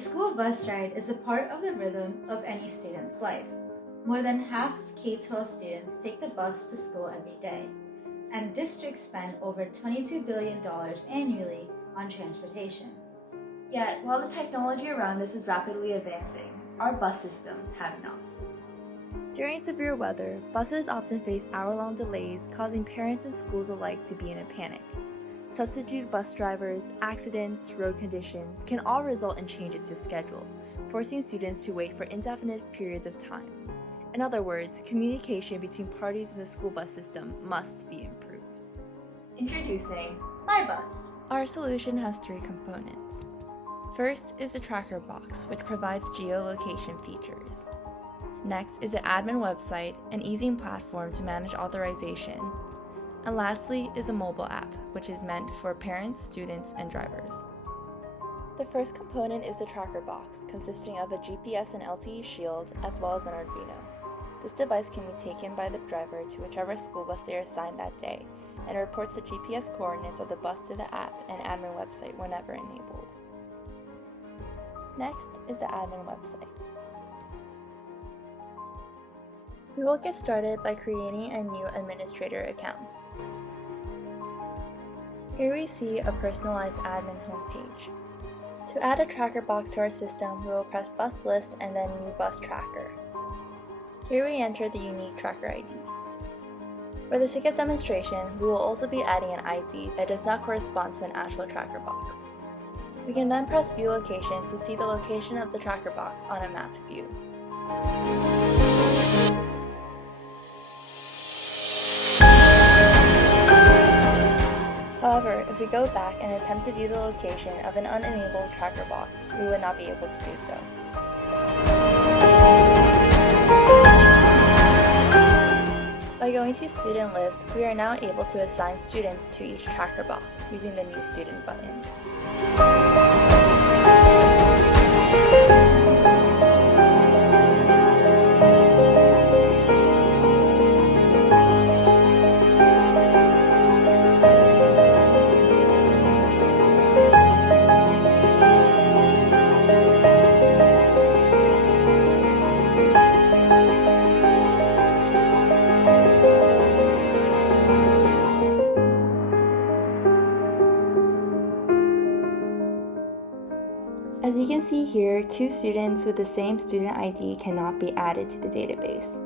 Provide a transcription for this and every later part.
school bus ride is a part of the rhythm of any student's life. More than half of K-12 students take the bus to school every day, and districts spend over $22 billion annually on transportation. Yet, while the technology around us is rapidly advancing, our bus systems have not. During severe weather, buses often face hour-long delays, causing parents and schools alike to be in a panic. Substitute bus drivers, accidents, road conditions can all result in changes to schedule, forcing students to wait for indefinite periods of time. In other words, communication between parties in the school bus system must be improved. Introducing MyBus. Our solution has three components. First is the trackerBox, which provides geolocation features. Next is the admin website, an easy platform to manage authorization. And lastly is a mobile app, which is meant for parents, students, and drivers. The first component is the trackerBox, consisting of a GPS and LTE shield, as well as an Arduino. This device can be taken by the driver to whichever school bus they are assigned that day, and reports the GPS coordinates of the bus to the app and admin website whenever enabled. Next is the admin website. We will get started by creating a new administrator account. Here we see a personalized admin homepage. To add a tracker box to our system, we will press Bus List and then New Bus Tracker. Here we enter the unique tracker ID. For the sake of demonstration, we will also be adding an ID that does not correspond to an actual tracker box. We can then press View Location to see the location of the tracker box on a map view. However, if we go back and attempt to view the location of an unenabled tracker box, we would not be able to do so. By going to Student List, we are now able to assign students to each tracker box using the New Student button. As you can see here, two students with the same student ID cannot be added to the database.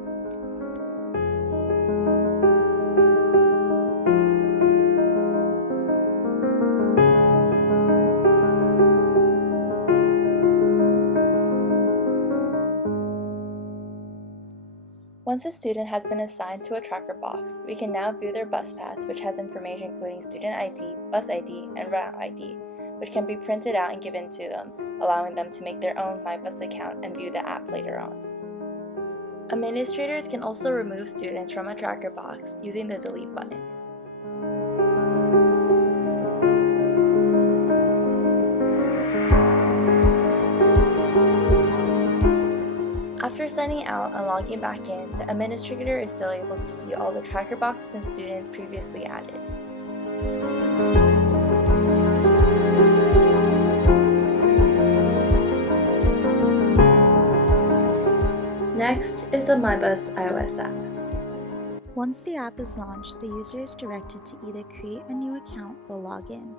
Once a student has been assigned to a tracker box, we can now view their bus pass, which has information including student ID, bus ID, and route ID, which can be printed out and given to them, allowing them to make their own MyBus account and view the app later on. Administrators can also remove students from a tracker box using the Delete button. After signing out and logging back in, the administrator is still able to see all the tracker boxes and students previously added. Next is the MyBus iOS app. Once the app is launched, the user is directed to either create a new account or log in.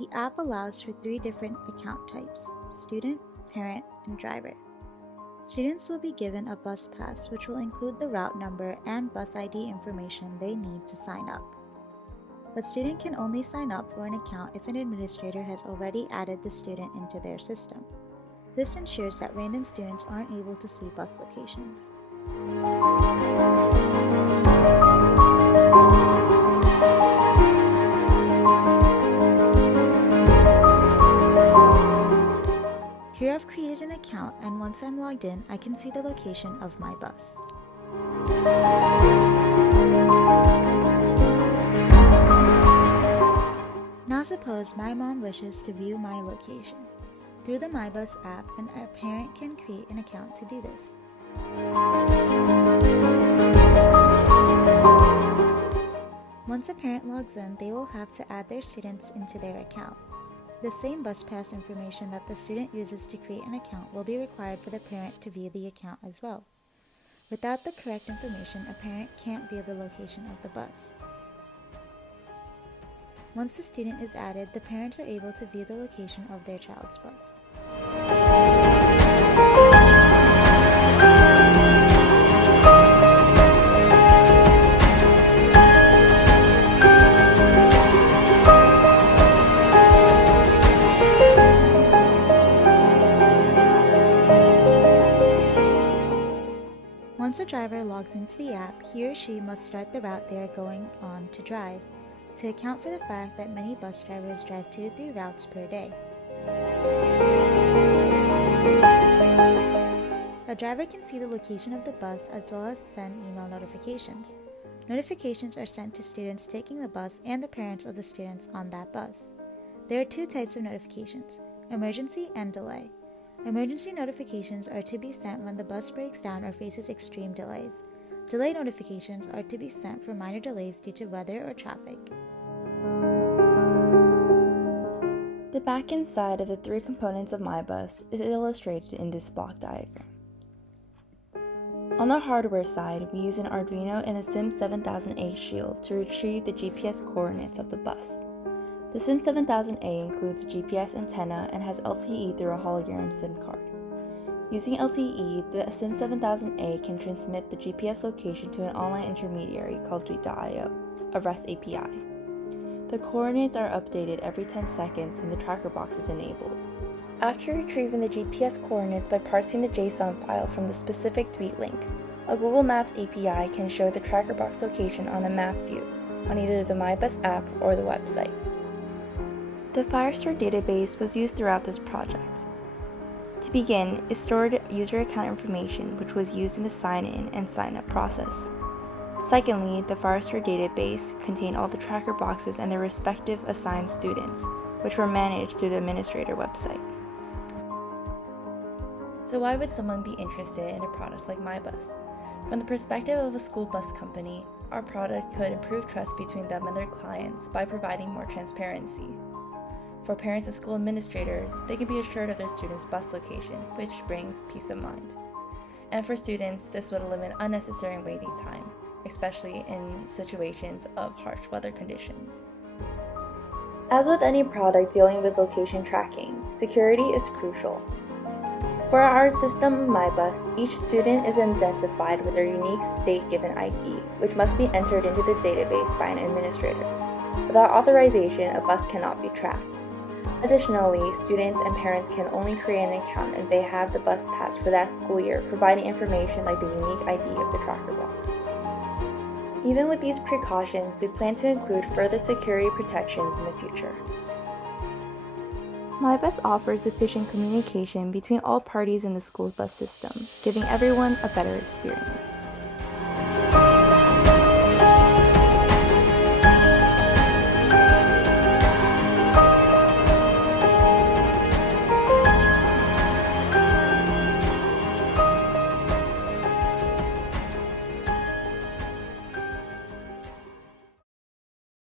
The app allows for 3 different account types: student, parent, and driver. Students will be given a bus pass, which will include the route number and bus ID information they need to sign up. A student can only sign up for an account if an administrator has already added the student into their system. This ensures that random students aren't able to see bus locations. Here I've created an account, and once I'm logged in, I can see the location of my bus. Now suppose my mom wishes to view my location. Through the MyBus app, a parent can create an account to do this. Once a parent logs in, they will have to add their students into their account. The same bus pass information that the student uses to create an account will be required for the parent to view the account as well. Without the correct information, a parent can't view the location of the bus. Once the student is added, the parents are able to view the location of their child's bus. Once a driver logs into the app, he or she must start the route they are going on to drive, to account for the fact that many bus drivers drive 2 to 3 routes per day. A driver can see the location of the bus as well as send email notifications. Notifications are sent to students taking the bus and the parents of the students on that bus. There are 2 types of notifications: emergency and delay. Emergency notifications are to be sent when the bus breaks down or faces extreme delays. Delay notifications are to be sent for minor delays due to weather or traffic. The back-end side of the 3 components of MyBus is illustrated in this block diagram. On the hardware side, we use an Arduino and a SIM7000A shield to retrieve the GPS coordinates of the bus. The SIM7000A includes a GPS antenna and has LTE through a hologram SIM card. Using LTE, the SIM7000A can transmit the GPS location to an online intermediary called Tweet.io, a REST API. The coordinates are updated every 10 seconds when the trackerBox is enabled. After retrieving the GPS coordinates by parsing the JSON file from the specific tweet link, a Google Maps API can show the trackerBox location on a map view on either the MyBus app or the website. The Firestore database was used throughout this project. To begin, it stored user account information which was used in the sign-in and sign-up process. Secondly, the Firestore database contained all the tracker boxes and their respective assigned students, which were managed through the administrator website. So why would someone be interested in a product like MyBus? From the perspective of a school bus company, our product could improve trust between them and their clients by providing more transparency. For parents and school administrators, they can be assured of their students' bus location, which brings peace of mind. And for students, this would eliminate unnecessary waiting time, especially in situations of harsh weather conditions. As with any product dealing with location tracking, security is crucial. For our system MyBus, each student is identified with their unique state-given ID, which must be entered into the database by an administrator. Without authorization, a bus cannot be tracked. Additionally, students and parents can only create an account if they have the bus pass for that school year, providing information like the unique ID of the trackerBox. Even with these precautions, we plan to include further security protections in the future. MyBus offers efficient communication between all parties in the school bus system, giving everyone a better experience.